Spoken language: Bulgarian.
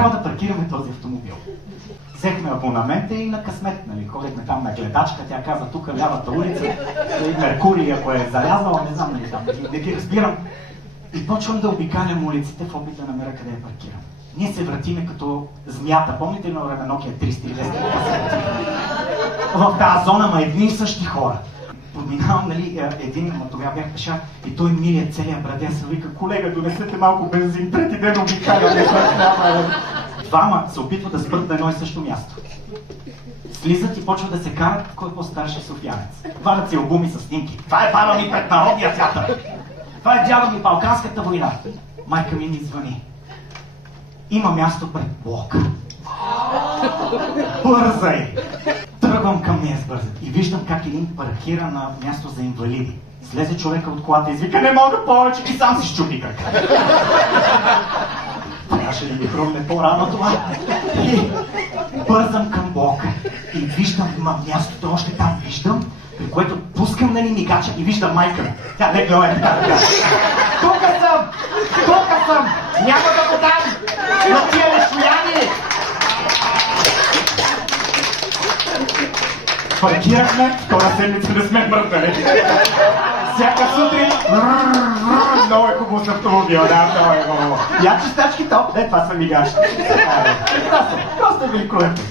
трябва да паркираме този автомобил. Взехме абонамента и на късмет, нали, ходихме там на гледачка, тя каза тук лявата улица, Меркурий, ако е зарязала, не знам, нали, там, не ги разбирам. И почвам да обикалям улиците в опит да намеря къде я паркирам. Ние се вратиме като змията, помните ли на време Nokia 310? В тази зона, ма едни и същи хора. Подминавам, нали, един, тогава бях пеша, и той милия целият брадяс, вика, колега, донесете малко бензин, трети ден обикаля, нещо няма. Двама се опитват да спрат на едно и също място. Слизат и почват да се карат, кой е по-старши софиянец. Вадят си албуми с снимки. Това е баба ми пред Народния театър. Това е дядо ми Балканската война. Майка ми звъни. Има място пред блока. Бързай! Тръгвам към нея с бързат и виждам как един паркира на място за инвалиди. Слезе човека от колата и извика, не мога повече, и сам си щупи крака. Трябваше да ми хрумне по-рано това. И бързам към блока и виждам мястото, още там виждам, при което пускам, нали, мигача и виждам майка ми. Тя не гледа така. Тук съм! Няма да го дам! На тия лешояни! Паркирахме, втора седмица не сме мръднали. Всяка сутрин, много е хубаво с автомобил, да, много е хубаво. Я чистачки топ, това са мигащи. Просто великолепно.